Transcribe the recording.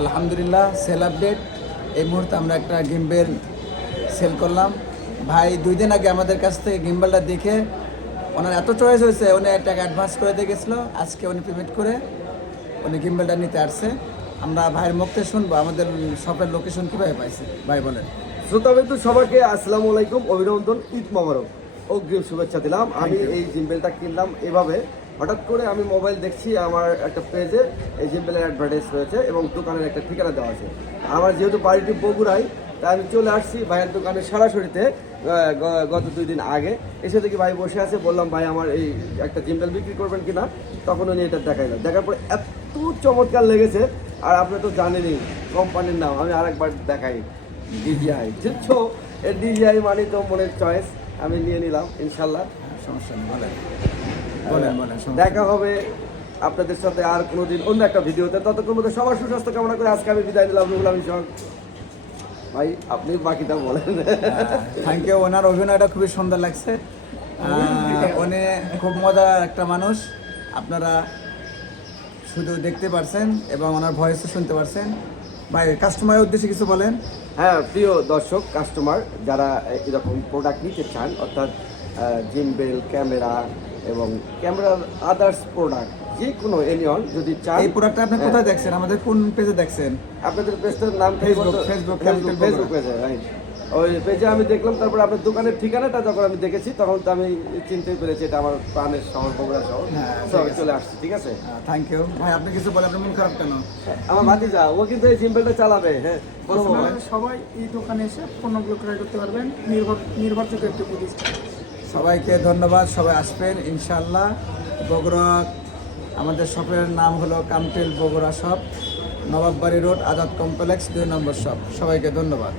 আলহামদুলিল্লাহ sell update. এই মুহূর্তে আমরা একটা গিম্বেল সেল করলাম। ভাই 2 দিন আগে আমাদের কাছ থেকে গিম্বেলটা দেখে ওনার এত চয়েস হয়েছে, উনি টাকা অ্যাডভান্স করে দিয়ে গেছিলো। আজকে উনি পেমেন্ট করে উনি গিম্বেলটা নিতে আসছে। আমরা ভাইয়ের মুখে শুনবো আমাদের শপের লোকেশন কীভাবে পাইছে। ভাই বলেন। শ্রোতাবৃন্দ সবাইকে আসসালামু আলাইকুম, অভিনন্দন, ঈদ মোবারক, অগ্রিম শুভেচ্ছা দিলাম। আমি এই জিম্বেলটা কিনলাম এভাবে। হঠাৎ করে আমি মোবাইল দেখছি, আমার একটা পেজে এই জিম্বেলের অ্যাডভার্টাইজ রয়েছে এবং দোকানের একটা ঠিকানা দেওয়া আছে। আমার যেহেতু বাড়িটি বগুড়ায়, তাই আমি চলে আসছি ভাইয়ের দোকানে সরাসরিতে। গত 2 দিন আগে এসে দেখি ভাই বসে আছে। বললাম ভাই আমার এই একটা জিম্বেল বিক্রি করবেন কিনা। তখন উনি এটা দেখাইলেন, দেখার পরে এত চমৎকার লেগেছে। আর আপনি তো জানেনই কোম্পানির নাম, আমি আরেকবার দেখাই, ডিজিআই। বুঝছো, এর ডিজিআই মানে তো মনের চয়েস। আমি নিয়ে নিলাম ইনশাল্লাহ। সমস্যা নেই, বলেন বলেন বলেন। দেখা হবে আপনাদের সাথে আর কোনোদিন অন্য একটা ভিডিওতে। ততক্ষণ মধ্যে সবার সুস্বাস্থ্য কামনা করে আজকে আমি বিদায় নিলাম। রুহুল আমিন সহ। ভাই আপনি বাকিটা বলেন। Thank you. ওনার অভিনয়টা খুবই সুন্দর লাগছে। উনি খুব মজার একটা মানুষ, আপনারা শুধু দেখতে পারছেন এবং ওনার ভয়েসও শুনতে পারছেন। ভাই কাস্টমারের উদ্দেশ্যে কিছু বলেন। হ্যাঁ, প্রিয় দর্শক কাস্টমার যারা এরকম প্রোডাক্ট নিতে চান, অর্থাৎ জিম্বেল, ক্যামেরা এবং ক্যামেরার আদার্স প্রোডাক্ট যে কোনো এনিয়ন যদি চান। এই প্রোডাক্টটা আপনি কোথায় দেখছেন? আমাদের কোন পেজে দেখছেন? আপনাদের পেজটার নাম ফেসবুক পেজে, রাইট। ওই পেজে আমি দেখলাম। তারপরে আপনার দোকানের ঠিকানাটা যখন আমি দেখেছি তখন তো আমি চিনতে পেরেছি এটা আমার প্রাণের শহর, বগুড়া শহর। সবাই চলে আসছে, ঠিক আছে। থ্যাংক ইউ ভাই। আপনি কিছু বলে, আপনার মন খারাপ কেন? আমার ভাতিজা, ও কিন্তু এই জিম্বেলটা চালাবে। হ্যাঁ, সবাই এই দোকানে এসে পণ্যগুলো ক্রয় করতে পারবেন। নির্ভরযোগ্য একটি প্রতিষ্ঠান। সবাইকে ধন্যবাদ, সবাই আসবেন ইনশাআল্লাহ। বগুড়া আমাদের শপের নাম হলো Kamtel Bogura shop, Nawabbari road, Azad complex, 2 নম্বর শপ। সবাইকে ধন্যবাদ।